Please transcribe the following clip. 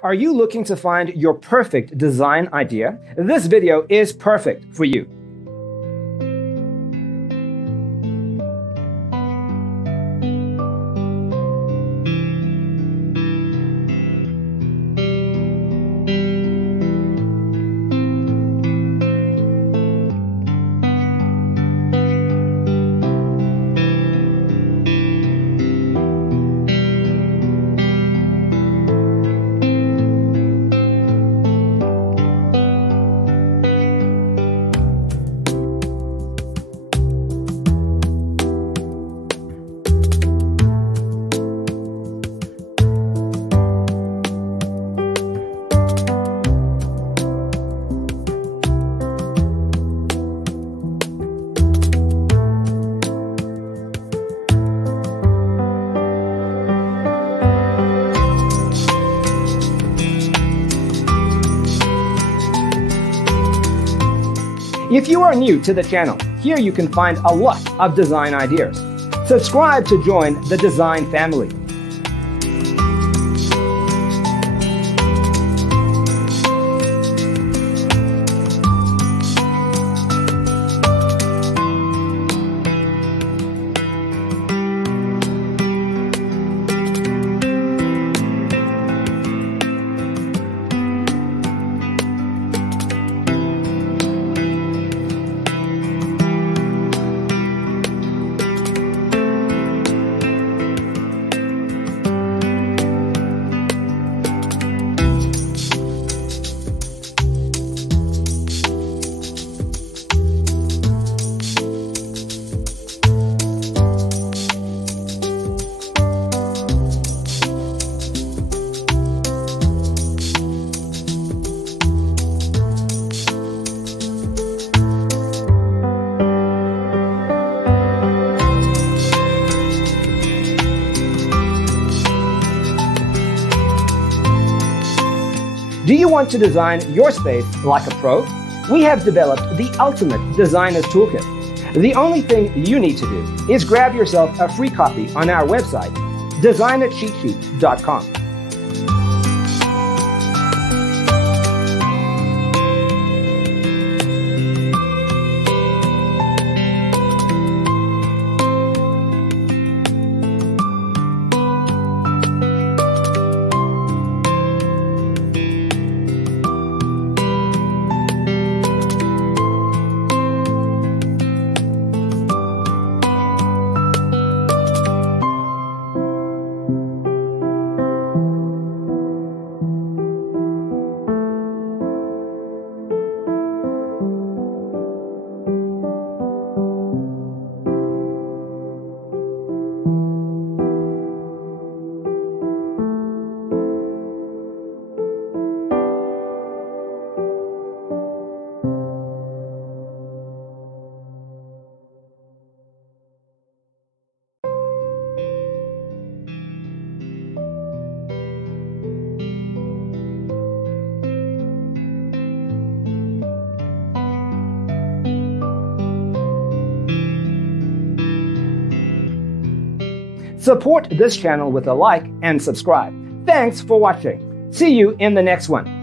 Are you looking to find your perfect design idea? This video is perfect for you. If you are new to the channel, here you can find a lot of design ideas. Subscribe to join the design family. Do you want to design your space like a pro? We have developed the ultimate designer's toolkit. The only thing you need to do is grab yourself a free copy on our website, designercheatsheet.com. Support this channel with a like and subscribe. Thanks for watching. See you in the next one.